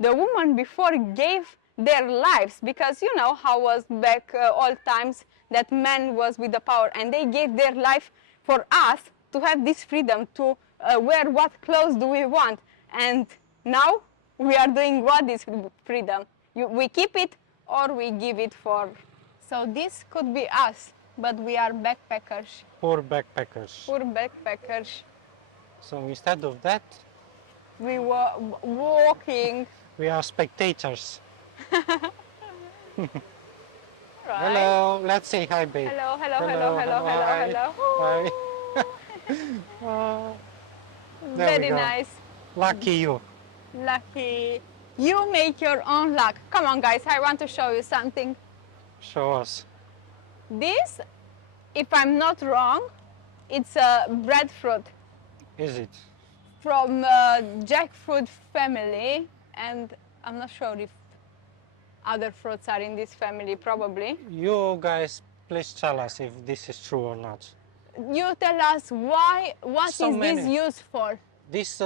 the women before gave their lives, because you know how was back old times that man was with the power, and they gave their life for us to have this freedom to wear what clothes do we want. And now we are doing what is freedom. We keep it or we give it for. So this could be us, but we are backpackers. Poor backpackers. Poor backpackers. So instead of that, We were walking. we are spectators. Right. Hello, let's say hi, babe. Hello, hello, hello, hello, hello, hello. Hi. Very nice. Lucky you. Lucky. You make your own luck. Come on, guys, I want to show you something. Show us. This, if I'm not wrong, it's a breadfruit Is it? from jackfruit family, and I'm not sure if other fruits are in this family, probably. You guys, please tell us if this is true or not. You tell us why, what So is this many. used for? This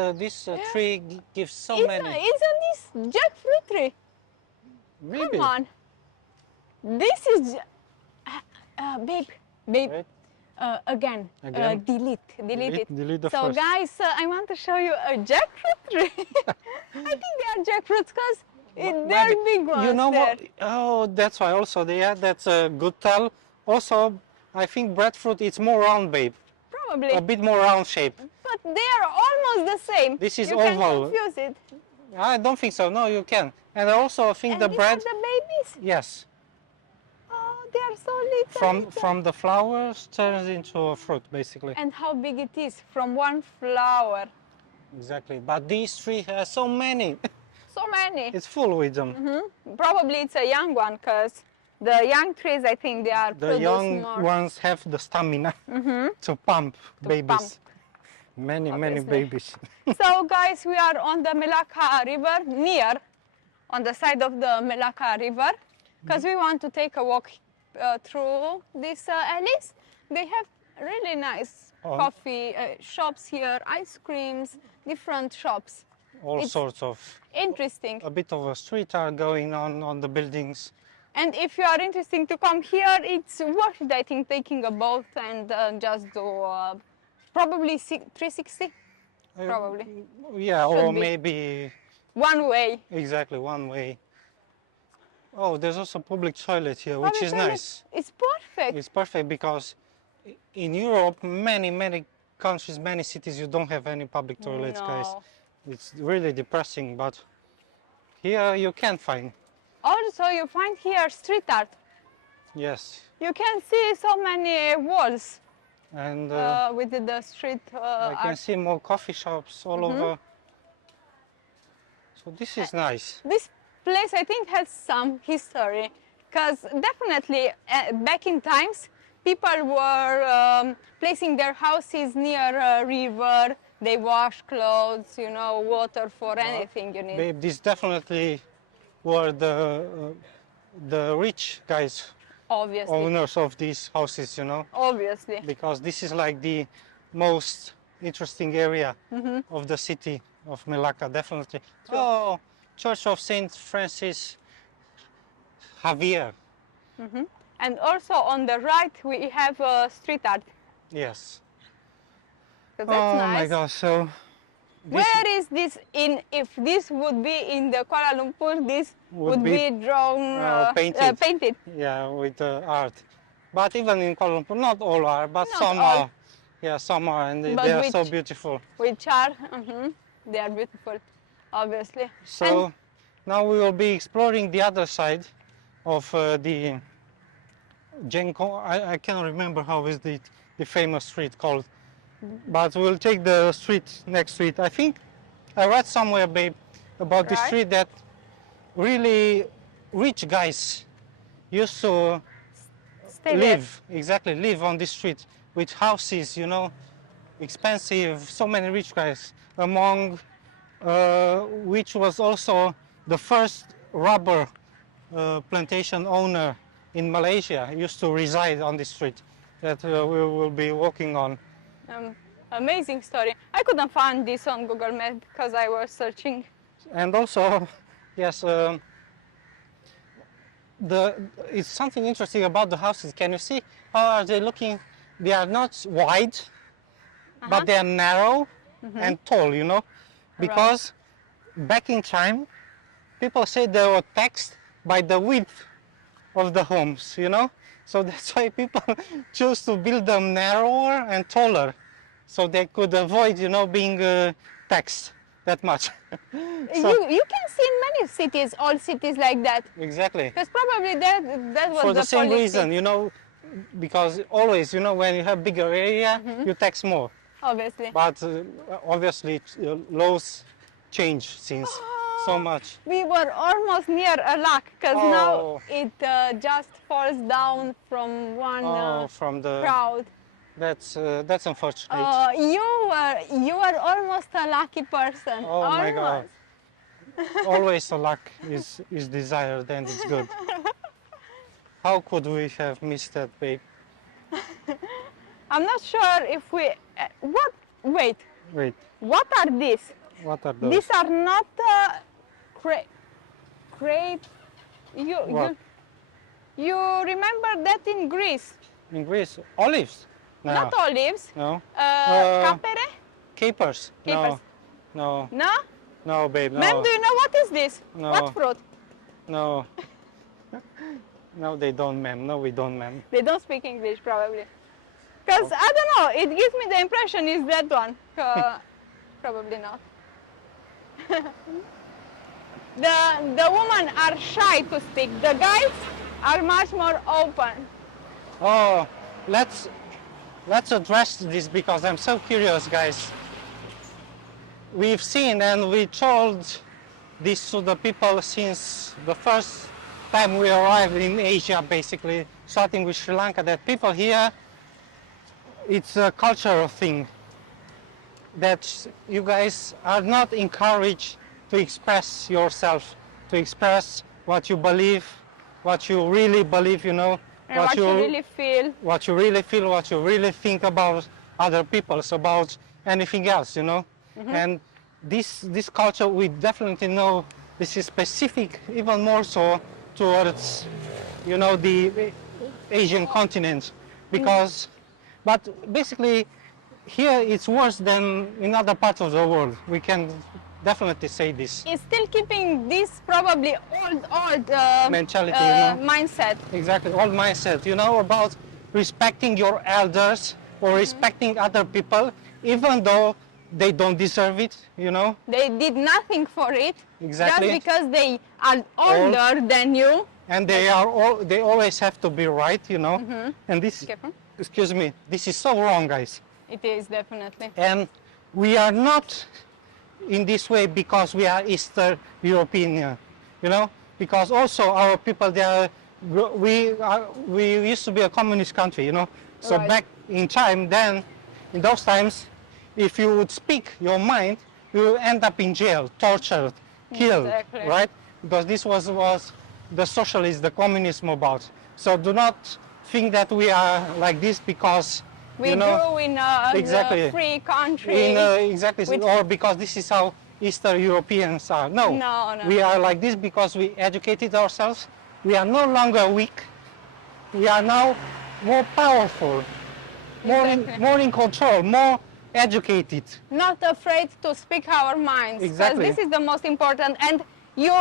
tree gives so Isn't many. this jackfruit tree? Maybe. Come on. This is, babe, Right? again, Again? delete it. Delete the So first. guys, I want to show you a jackfruit tree. I think they are jackfruits because they're big ones. You know there. what? Oh, that's why also that's a good tell. Also, I think breadfruit is more round, babe. Probably. A bit more round shape. But they are almost the same. This is you oval. can confuse it. I don't think so. No, you can. And I also think And the these bread. are the babies. Yes. Oh, they are so little. From the flowers turns into a fruit, basically. And how big it is from one flower. Exactly. But this tree has so many. So many. It's full with them. Probably it's a young one because the young trees, I think they are The produce young more. ones have the stamina to pump babies. pump. Many Obviously. babies. So guys, we are on the Melaka river, on the side of the Melaka river, because we want to take a walk through these alleys. They have really nice coffee shops here, ice creams, different shops. All It's sorts of. Interesting. A bit of a street art going on the buildings. And if you are interested to come here, it's worth it, I think, taking a boat and just do probably 360, probably. Yeah, Should or be. maybe One way. exactly one way. Oh, there's also public toilet here, which is Public nice. toilet. It's perfect. It's perfect because in Europe, many countries, many cities, you don't have any public toilets, guys. No. It's really depressing, but here you can find. Also, you find here street art. Yes, You can see so many walls and with the street I can art. see more coffee shops all over. So this is nice. This place, I think, has some history, because definitely back in times, people were placing their houses near a river. They wash clothes, you know, water for anything you need. Babe, this definitely were the rich guys, Obviously. owners of these houses, you know, Obviously. because this is like the most interesting area of the city of Melaka, definitely. True. Oh, Church of Saint Francis Javier. And also on the right, we have street art. Yes. So that's Oh nice. my gosh, so this Where is this in? If this would be in the Kuala Lumpur, this would be drawn, painted. painted. yeah, with art. But even in Kuala Lumpur, not all are, but Not some all. are. Yeah, some are, and But they are so which- beautiful. Which are, they are beautiful, obviously. So now we will be exploring the other side of the Genko. I can't remember how is the famous street called, but we'll take the street next to it. I think I read somewhere, babe, about the Right. street that really rich guys used to Stay live, exactly, live on this street with houses, you know, expensive, so many rich guys, among which was also the first rubber plantation owner in Malaysia used to reside on this street that we will be walking on. Amazing story. I couldn't find this on Google Maps because I was searching. And also Yes. It's something interesting about the houses. Can you see how are they looking? They are not wide, but they are narrow and tall. You know, because back in time, people say they were taxed by the width of the homes. You know, so that's why people choose to build them narrower and taller, so they could avoid, you know, being taxed that much. So, You can see in many cities, all cities like that. exactly. Because probably that was For the the same policy. reason, you know, because always, you know, when you have bigger area, you tax more. Obviously. But obviously, laws change since so much. We were almost near a lock because now Oh. it just falls down from one From the crowd. that's unfortunate. You were almost a lucky person. Oh my God. Almost. Always a luck is desired and it's good. How could we have missed that, babe? I'm not sure if we. What? Wait. Wait, What are these? what are those? These are not crate. What? You remember that in Greece? In Greece, olives? No. Not olives. No. Capere? Capers? Capers. No. No. No? No, babe. No. Ma'am, do you know what is this? No. What fruit? No. No, they don't, ma'am. No, we don't, ma'am. They don't speak English probably. Because I don't know, it gives me the impression it's that one. Probably not. The women are shy to speak. The guys are much more open. Oh, let's address this because I'm so curious, guys. We've seen and we told this to the people since the first time we arrived in Asia, basically, starting with Sri Lanka, that people here, it's a cultural thing, that you guys are not encouraged to express yourself, to express what you believe, what you really believe, you know, And what you really feel. what you really feel, what you really think about other people, about anything else, you know. And this culture, we definitely know this is specific, even more so towards, you know, the Asian continent, because, but basically here it's worse than in other parts of the world. We can definitely say this. It's still keeping this probably old Mentality, you know. mindset. Exactly, old mindset, you know, about respecting your elders or respecting other people, even though they don't deserve it, you know. They did nothing for it. Exactly. Just because they are older than you. And they always have to be right, you know. And this, Careful. excuse me, this is so wrong, guys. It is definitely. And we are not in this way because we are Eastern European, you know, because also our people, we used to be a communist country, you know. So Right. back in time, then, in those times, if you would speak your mind, you will end up in jail, tortured, killed, Exactly. right? Because this was the socialist, the communism about. So do not think that we are like this because, We you know, grew in a exactly. free country. Exactly, with- or because this is how Eastern Europeans are. No, No. we are like this because we educated ourselves. We are no longer weak. We are now more powerful, Exactly. more in control, more educated. Not afraid to speak our minds. 'Cause Exactly. this is the most important. And you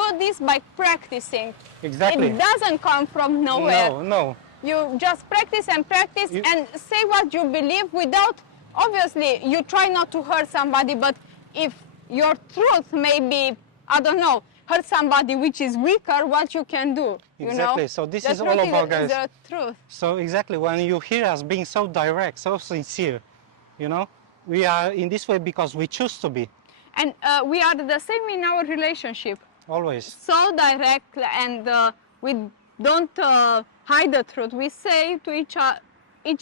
do this by practicing. Exactly. It doesn't come from nowhere. No. You just practice and practice You- and say what you believe without, obviously, you try not to hurt somebody, but if your truth maybe, I don't know, hurt somebody which is weaker, what you can do, you Exactly. know? So this The is truth all about, is guys. the truth. So exactly, when you hear us being so direct, so sincere, you know, we are in this way because we choose to be, And we are the same in our relationship. always. So direct, and we don't hide the truth. We say to each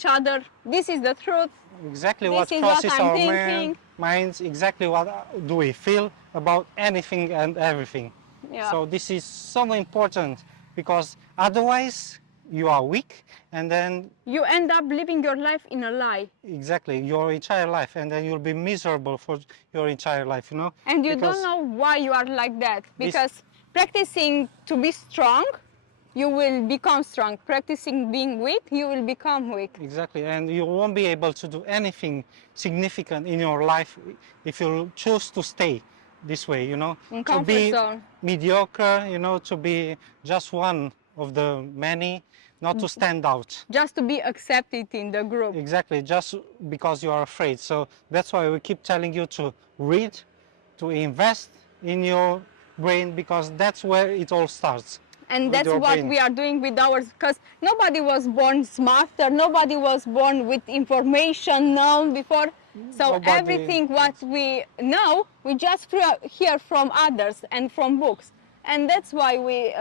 other, this is the truth. Exactly This what is what crosses I'm our thinking. minds, exactly what do we feel about anything and everything. Yeah. So this is so important because otherwise you are weak, and then You end up living your life in a lie. exactly your entire life, and then you'll be miserable for your entire life, you know. And you don't Because know why you are like that. Because practicing to be strong, you will become strong. Practicing being weak, you will become weak. exactly, and you won't be able to do anything significant in your life if you choose to stay this way, you know. In To comfort be zone. mediocre, you know, to be just one of the many, not to stand out. Just to be accepted in the group. Exactly, just because you are afraid. So that's why we keep telling you to read, to invest in your brain, because that's where it all starts. And with that's your what brain. we are doing with ours, because nobody was born smarter, nobody was born with information known before. So Nobody- everything what we know, we just hear from others and from books. And that's why we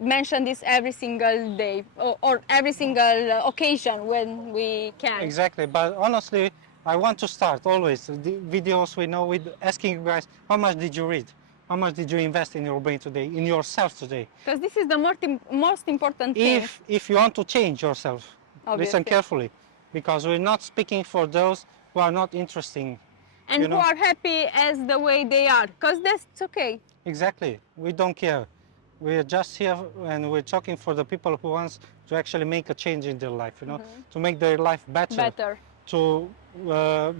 mention this every single day, or every single occasion when we can. Exactly, but honestly, I want to start always the videos we know with asking you guys, how much did you read? How much did you invest in your brain today, in yourself today? Because this is the most important thing. If you want to change yourself, Obviously. listen carefully, because we're not speaking for those who are not interesting. And you who know? are happy as the way they are, because that's okay. Exactly, we don't care. We're just here and we're talking for the people who wants to actually make a change in their life, you know, to make their life better. To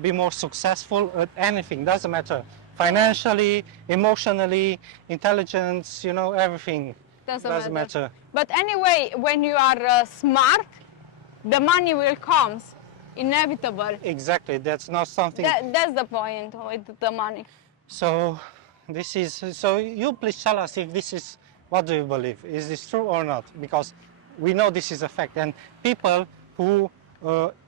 be more successful at anything, doesn't matter. Financially, emotionally, intelligence, you know, everything. Doesn't matter. But anyway, when you are smart, the money will come, inevitable. Exactly, that's not something. That's the point with the money. So you please tell us if this is, what do you believe? Is this true or not? Because we know this is a fact, and people who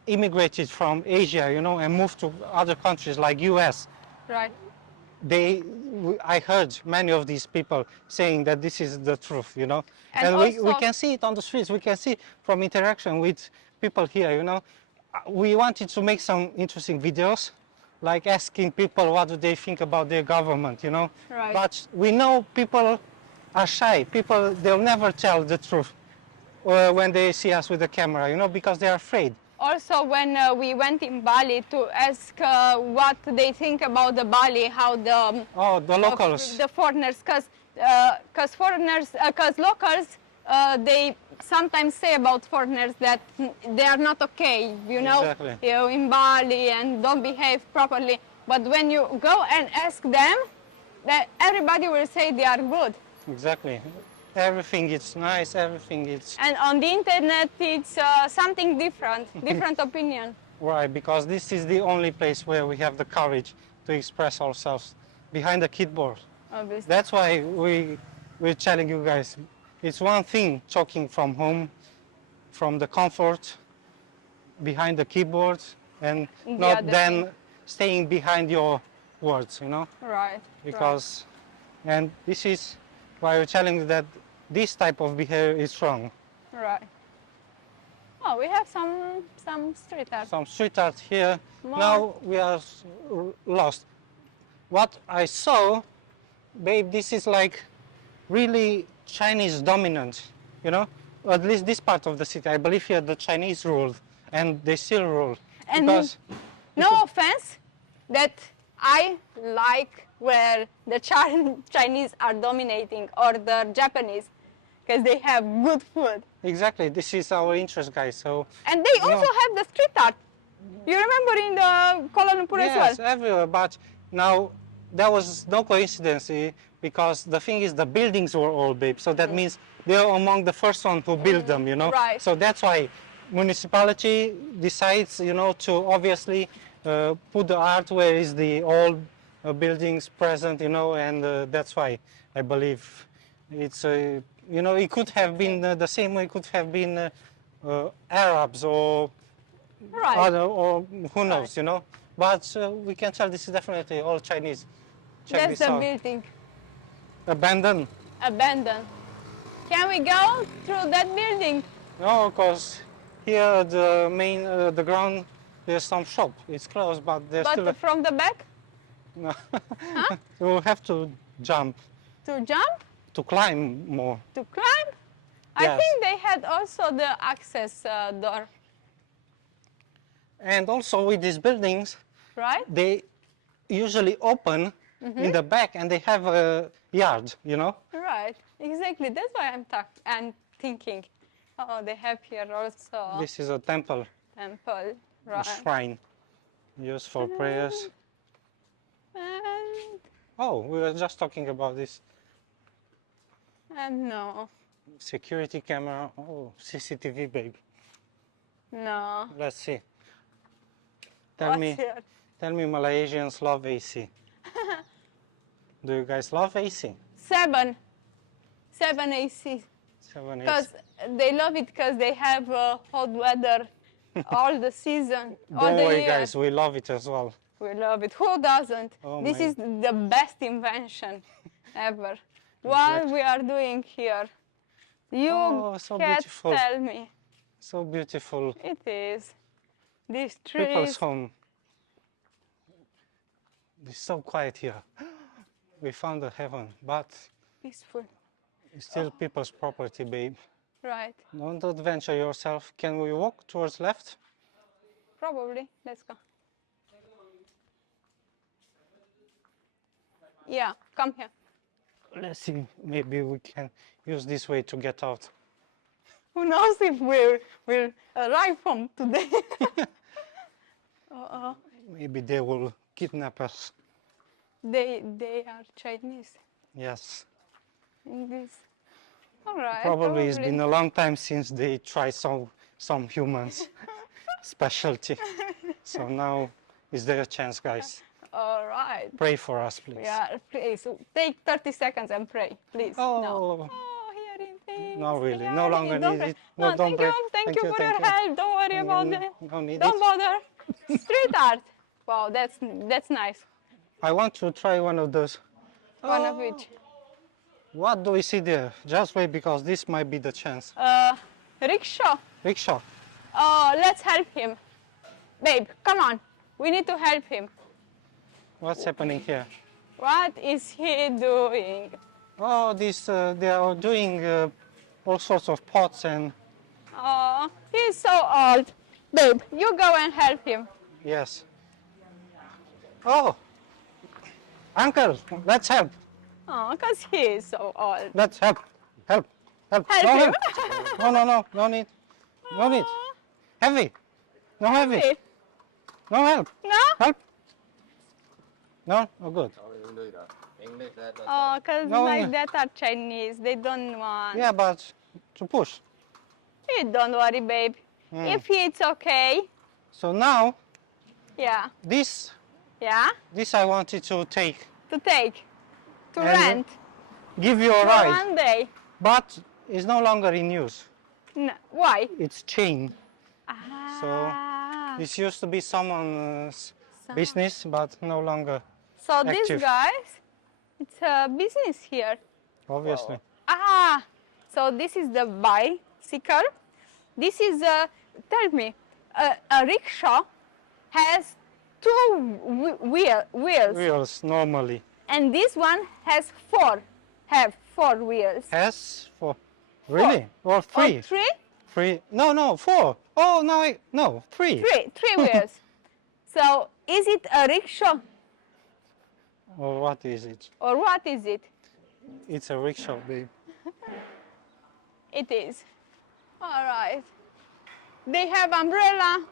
immigrated from Asia, you know, and moved to other countries like US, Right. I heard many of these people saying that this is the truth, you know. And we also- can see it on the streets, we can see from interaction with people here, you know. We wanted to make some interesting videos, like asking people what do they think about their government, you know. Right. But we know people are shy. People, they'll never tell the truth when they see us with the camera, you know, because they're afraid. Also, when we went in Bali to ask what they think about the Bali, how the the locals. the foreigners, because locals, they sometimes say about foreigners that they are not okay, you know, Exactly. you know, in Bali and don't behave properly. But when you go and ask them, that everybody will say they are good. Exactly. Everything is nice, everything is And on the internet, it's something different, different opinion. right, because this is the only place where we have the courage to express ourselves behind the keyboard. Obviously. That's why we're telling you guys, it's one thing talking from home, from the comfort, behind the keyboard, and The not other then thing. staying behind your words, you know? Right. Because, and this is why we're telling you that this type of behavior is wrong. Right. Oh, we have some street art. Some street art here. More. Now we are lost. What I saw, babe, this is like really Chinese dominant, you know? At least this part of the city. I believe here the Chinese ruled, and they still rule. And Because no offense, that I like where the Chinese are dominating, or the Japanese, because they have good food. exactly, this is our interest, guys. So And they also have the street art. You remember in the Kuala Lumpur as yes, well? everywhere. But now that was no coincidence, because the thing is the buildings were all babe. So that means they're among the first one who built them, you know. Right. So that's why municipality decides, you know, to obviously put the art where is the old buildings present, you know, and that's why I believe it's you know, it could have been the same way. It could have been Arabs or Right. other, or who knows, you know. But we can tell this is definitely all Chinese. Check That's this the out. building. Abandoned. Abandoned. Can we go through that building? No, because here the main, the ground, there's some shop. It's closed, but there's still. But from the back? No. We'll have to jump To jump? to climb more. To climb? I Yes. think they had also the access door, And also with these buildings, right? they usually open in the back and they have a yard, you know? Right, exactly. That's why I'm thinking, oh, they have here also This is a temple, temple, a right? shrine used for prayers. And Oh, we were just talking about this no, security camera. Oh, CCTV, babe. no. Let's see. What's here? Tell me Malaysians love AC. Do you guys love AC? Seven AC. 7 AC. Because they love it because they have hot weather all the season, all Don't the worry, year. guys, we love it as well. We love it. Who doesn't? Oh This my- is the best invention ever. What we are doing here, you Oh, so can't beautiful. tell me. So beautiful. It is. These People's trees. home. It's so quiet here. We found a heaven, but Peaceful. it's still people's property, babe. Right. Don't adventure yourself. Can we walk towards left? Probably. Let's go. Yeah, come here. Let's see, maybe we can use this way to get out. Who knows if we will arrive home today? Maybe they will kidnap us. They are Chinese Yes. in this. All right. Probably it's been a long time since they tried some humans specialty. So now is their chance, guys. All right. Pray for us, please. Yeah, please take 30 seconds and pray, please. Oh. No. Oh, here it is. No, really, Here no it longer is. Don't need pray. it. No, No, don't thank pray. you. Thank you for thank your you. help. Don't worry about it. Don't need Don't it. bother. Street art. Wow, that's nice. I want to try one of those. One of which. What do we see there? Just wait, because this might be the chance. Rickshaw. Rickshaw. Oh, let's help him. Babe, come on. We need to help him. What's happening here? What is he doing? Oh, they are doing all sorts of pots and Oh, he's so old. Babe, you go and help him. yes. Oh, uncle, let's help. Oh, because he is so old. Let's help. Help. Help no him. help. No need. No need. Heavy. No heavy. Hey, No help. no? Help. No? Oh, good. Oh, because No, like no. that are Chinese. They don't want. Yeah, but to push. Hey, don't worry, babe. If it's okay. So now, Yeah. this Yeah? I wanted to take. To take. To And rent. Give you a For ride. one day. But it's no longer in use. No. Why? It's chain. Ah. This used to be someone's business, but no longer, So active. these guys, it's a business here. obviously. Ah, so this is the bicycle. This is tell me, a rickshaw has two wheels, Wheels normally. and this one has four wheels. Has for really or three? Or three? Three? No, four. Oh no, three. Three wheels. So is it a rickshaw Or what is it? or what is it? It's a rickshaw, babe. It is. All right. They have umbrella,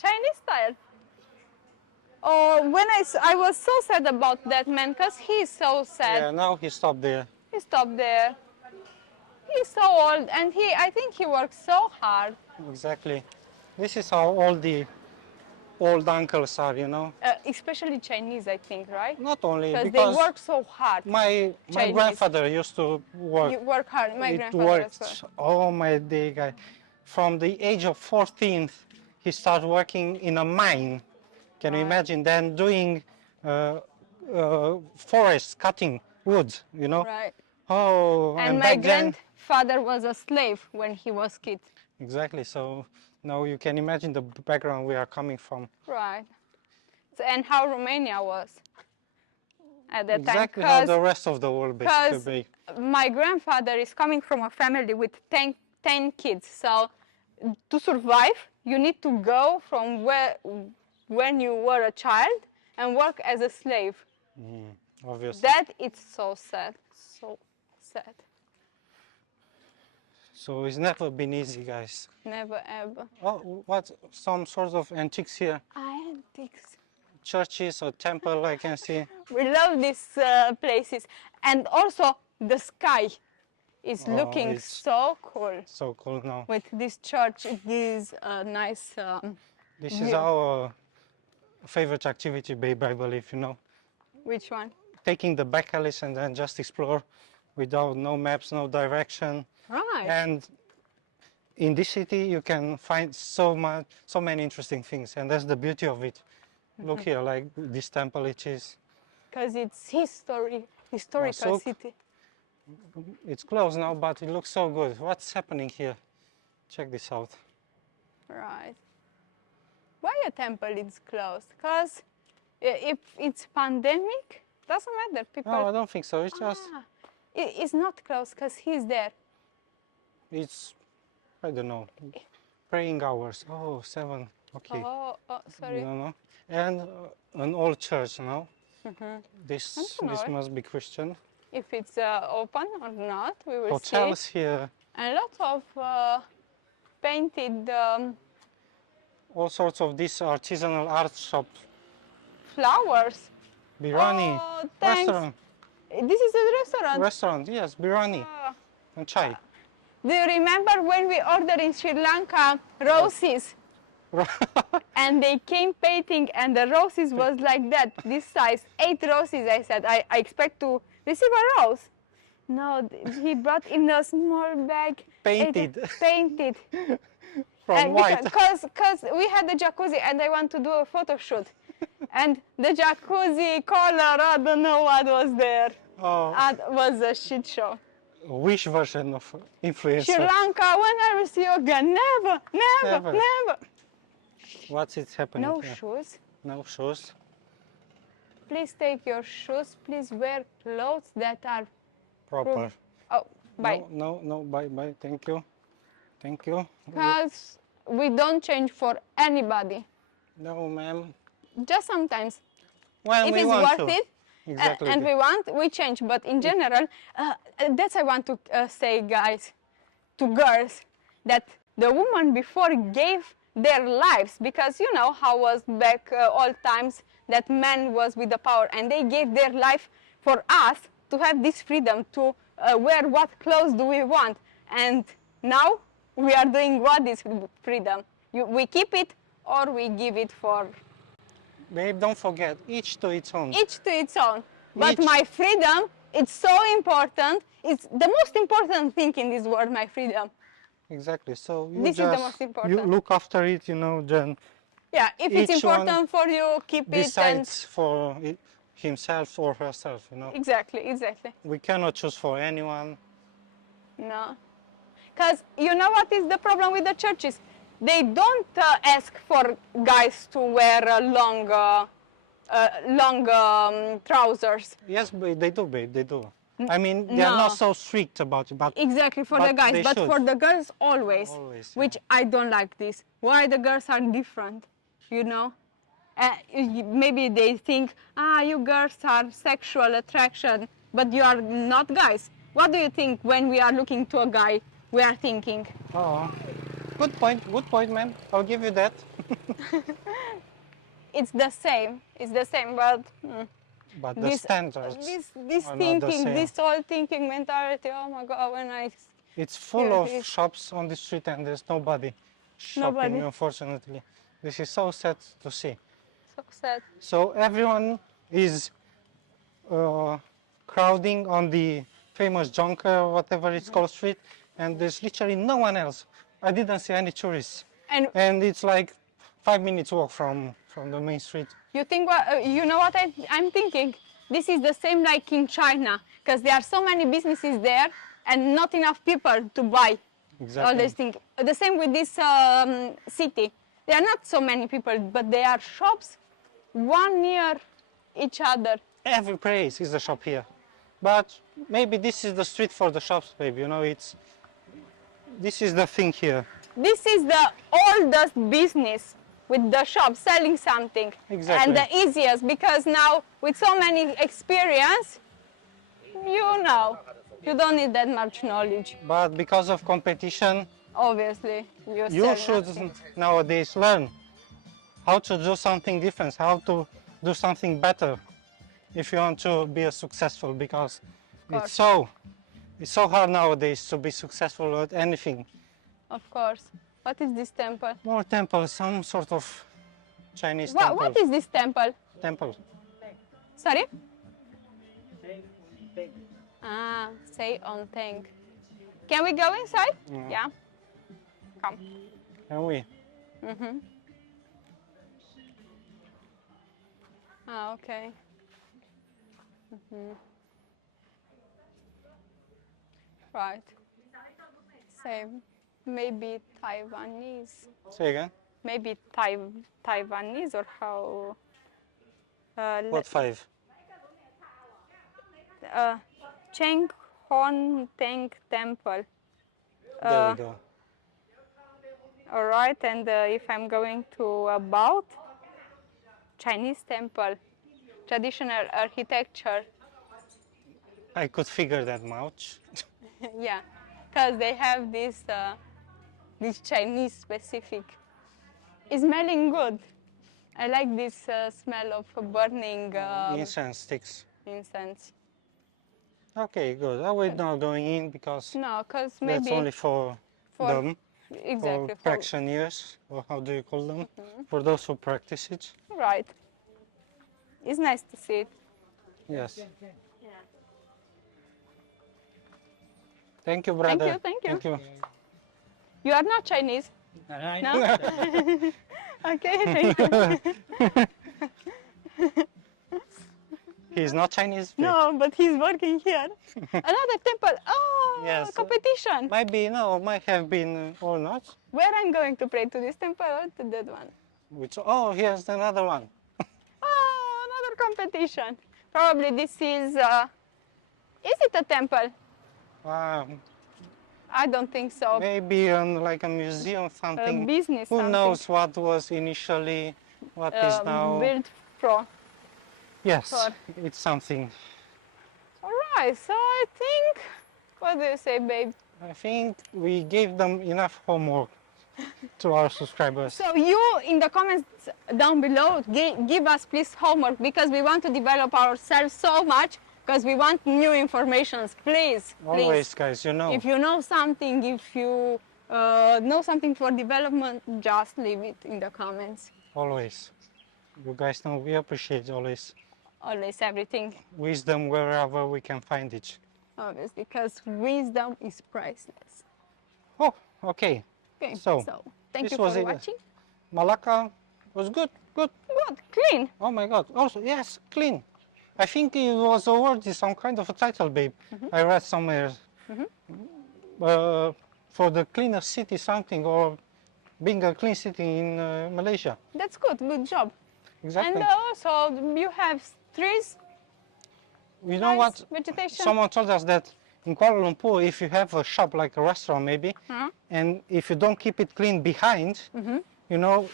Chinese style. Oh, when I was so sad about that man, because he's so sad. Yeah, now he stopped there. He stopped there. He's so old, and I think he works so hard. Exactly. This is how all the old uncles are, you know. Especially Chinese, I think, right? Not only Because they because work so hard. my Chinese. grandfather used to work. You work hard. My It grandfather as worked. well. Oh my day, guy. From the age of 14, he started working in a mine. Can you imagine? Then doing forest cutting wood, you know? Right. Oh, And my back then, grandfather was a slave when he was kid. exactly. So now you can imagine the background we are coming from. Right. So, and how Romania was. at that Exactly how time. the rest of the world basically Because my grandfather is coming from a family with 10 kids. So to survive, you need to go from when you were a child and work as a slave. obviously. That is so sad, so sad. So it's never been easy, guys. Never ever. Oh, what? Some sort of antiques here. Antiques. Churches or temple, I can see. We love these places, and also the sky is Oh, looking it's so cool so cool now. with this church. This nice. This is view. our favorite activity, babe, I believe, you know. Which one? Taking the back alleys and then just explore without no maps, no direction. Right. And in this city, you can find so many interesting things, and that's the beauty of it. Look here, like this temple, it is. Because it's historical so city. It's closed now, but it looks so good. What's happening here? Check this out. Right. Why a temple is closed? Because if it's pandemic, doesn't matter. People. No, I don't think so. It's just, It's not closed because he's there. it's, I don't know, praying hours. Oh, 7. Okay. Oh, sorry. No. And an old church now. This know. must be Christian. If it's open or not, we will Hotels see. here. And lots of painted All sorts of these artisanal art shop. flowers. Birani. Oh, thanks. Restaurant. This is a restaurant. Restaurant, yes, birani. Ah. And chai. Do you remember when we ordered in Sri Lanka roses? And they came painting and the roses was like that, this size, 8 roses. I said, I expect to receive a rose. No, he brought in a small bag. Painted. Painted. From white. Because we had the jacuzzi and I want to do a photo shoot. And the jacuzzi color, I don't know what was there. Oh, It was a shit show. which version of influencer? Sri Lanka, when I will see you again, never. What's it happening No here? shoes. No shoes. Please take your shoes. Please wear clothes that are Proper. Oh, bye. No, bye. Thank you. Because we don't change for anybody. No, ma'am. Just sometimes. When If we it's want worth to. it Exactly. and we change. But in general, that's I want to say, guys, to girls, that the woman before gave their lives, because you know how was back old times that men was with the power and they gave their life for us to have this freedom to wear what clothes do we want. And now we are doing what is freedom. We keep it or we give it for Babe, don't forget, each to its own. each to its own. But Each- my freedom, it's so important. It's the most important thing in this world, my freedom. Exactly. So you This is the just most important. you look after it, you know, then Yeah, if it's Each one important for you, keep it. And decides for himself or herself, you know. exactly. We cannot choose for anyone. No. Because you know what is the problem with the churches? They don't ask for guys to wear long trousers. Yes, they do, babe, they do. I mean, they are no. not so strict about it, but Exactly, for the But guys, they but should. for the girls always. Always, Which I don't like this. Why the girls are different, you know? Maybe they think, you girls are sexual attraction, but you are not guys. What do you think when we are looking to a guy, we are thinking? oh, good point, ma'am. I'll give you that. It's the same, but But the this standards this are not the thinking, same. this whole thinking mentality, oh my God, when I It's full Here of it is. shops on the street and there's nobody shopping, Nobody. unfortunately. This is so sad to see. so sad. So everyone is crowding on the famous Jonker, whatever it's called, street, and there's literally no one else. I didn't see any tourists. And it's like 5 minutes walk from the main street. You think what? You know what I'm thinking? This is the same like in China, because there are so many businesses there and not enough people to buy all Exactly. these things. The same with this city. There are not so many people, but there are shops one near each other. every place is a shop here. But maybe this is the street for the shops, baby. You know, this is the thing here. This is the oldest business with the shop selling something. Exactly. And the easiest, because now with so many experience, you know, you don't need that much knowledge. But because of competition, Obviously, you sell should nothing. nowadays learn how to do something different, how to do something better if you want to be a successful, because it's so hard nowadays to be successful at anything. Of course. What is this temple? More temple, some sort of Chinese temple. What is this temple? Temple. Sorry? Say on tank. Can we go inside? Yeah. Come. Can we? Mm-hmm. Okay. Mm-hmm. Right. Same. Maybe Taiwanese. Say again? Maybe Taiwanese or how? What 5? Cheng Hon Teng Temple. There we go. All right, and if I'm going to about Chinese temple, traditional architecture. I could figure that much. Yeah, because they have this Chinese specific. It's smelling good. I like this smell of burning Incense sticks. incense. Okay, good. I will not going in because No, because maybe that's only for them, exactly for practitioners, or how do you call them? For those who practice it. right. It's nice to see it. Yes. Thank you, brother. Thank you. Thank you. You are not Chinese? No? Okay, thank you. He's not Chinese? No, but he's working here. Another temple. Oh, Yes. competition. Might have been or not. Where I'm going to pray, to this temple or to that one? Oh, here's another one. Oh, another competition. Probably this is it a temple? I don't think so. Maybe like a museum, something. Business, Who something. knows what was initially, what is now. Built from. Yes, for- it's something. All right, so I think, what do you say, babe? I think we gave them enough homework to our subscribers. So you, in the comments down below, give us please homework, because we want to develop ourselves so much, because we want new informations, please. Always, guys, you know. If you know something, if you know something for development, just leave it in the comments. Always. You guys know we appreciate always Always everything. wisdom wherever we can find it. Obviously, because wisdom is priceless. Oh, okay. Okay, So, thank this you was for it. watching. Malacca was good, good. Good, clean. Oh my God. Also, yes, clean. I think it was awarded some kind of a title, babe. I read somewhere. For the cleanest city something, or being a clean city in Malaysia. That's good, good job. Exactly. And also you have trees, You know what? vegetation. Someone told us that in Kuala Lumpur, if you have a shop like a restaurant maybe, and if you don't keep it clean behind, you know,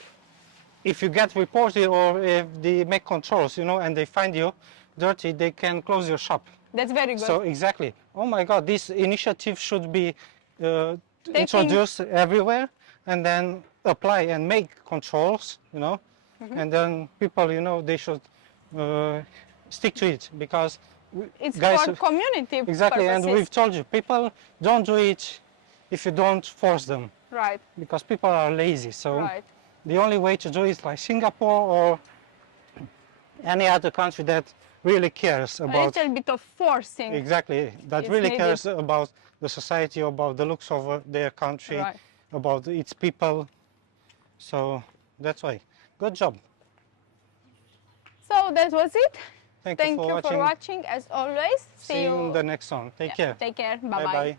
if you get reported or if they make controls, you know, and they find you dirty, they can close your shop. That's very good. So exactly. Oh my God, this initiative should be introduced everywhere, and then apply and make controls, you know, and then people, you know, they should stick to it, because It's guys, for community exactly, purposes. and we've told you, people don't do it if you don't force them, Right, because people are lazy. So right. the only way to do it is like Singapore or any other country that really cares A about, little bit of forcing. exactly, that is really needed. cares about the society, about the looks of their country, Right. about its people. So that's why. Good job. So that was it. Thank Thank you you for watching as always. See you in the next one. Take care. Take care. Bye Bye-bye. bye.